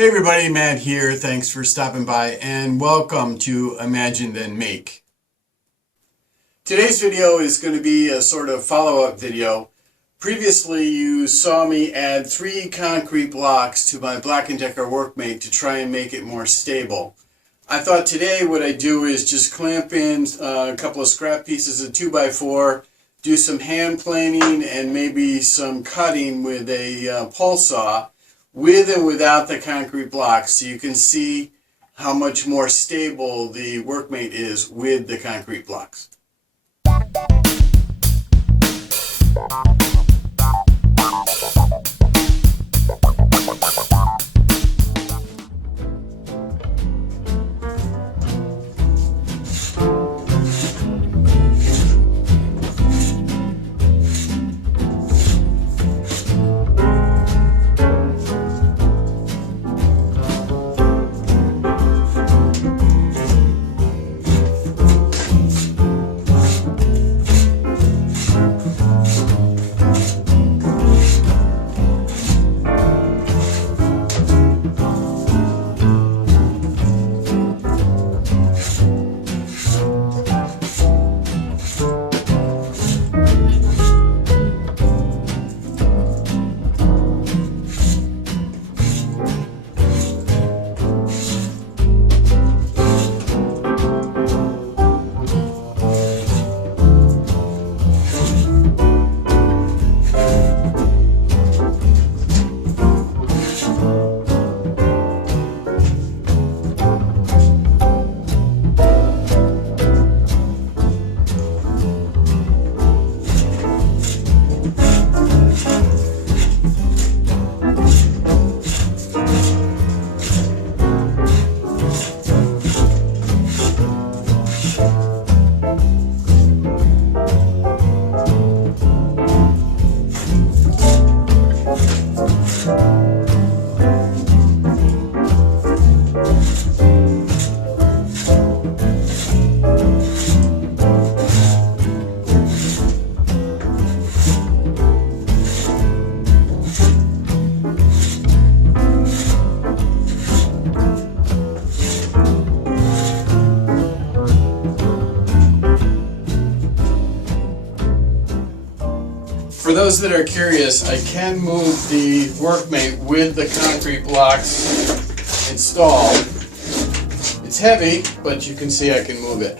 Hey everybody, Matt here. Thanks for stopping by and welcome to Imagine Then Make. Today's video is going to be a sort of follow-up video. Previously you saw me add 3 concrete blocks to my Black & Decker workmate to try and make it more stable. I thought today what I'd do is just clamp in a couple of scrap pieces of 2x4, do some hand planing and maybe some cutting with a pole saw, with and without the concrete blocks, so you can see how much more stable the workmate is with the concrete blocks. For those that are curious, I can move the workmate with the concrete blocks installed. It's heavy, but you can see I can move it.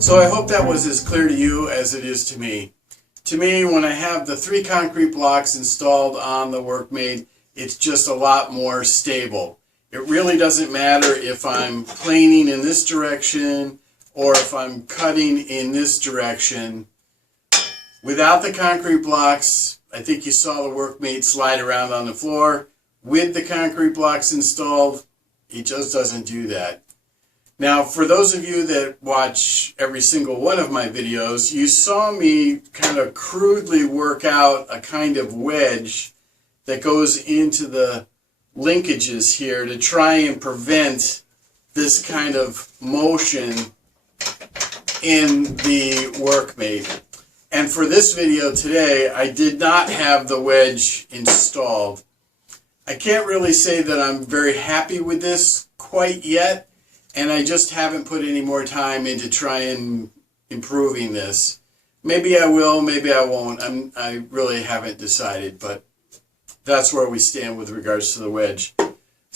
So I hope that was as clear to you as it is to me. To me, when I have the 3 concrete blocks installed on the workmate, it's just a lot more stable. It really doesn't matter if I'm planing in this direction or if I'm cutting in this direction. Without the concrete blocks, I think you saw the workmate slide around on the floor. With the concrete blocks installed, it just doesn't do that. Now, for those of you that watch every single one of my videos, you saw me kind of crudely work out a kind of wedge that goes into the linkages here to try and prevent this kind of motion in the workmate. And for this video today, I did not have the wedge installed. I can't really say that I'm very happy with this quite yet. And I just haven't put any more time into trying improving this. Maybe I will, maybe I won't. I really haven't decided, but that's where we stand with regards to the wedge.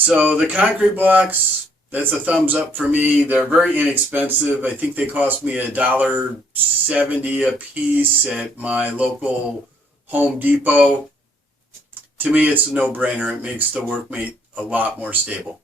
So the concrete blocks, that's a thumbs up for me. They're very inexpensive. I think they cost me $1.70 a piece at my local Home Depot. To me, it's a no-brainer. It makes the workmate a lot more stable.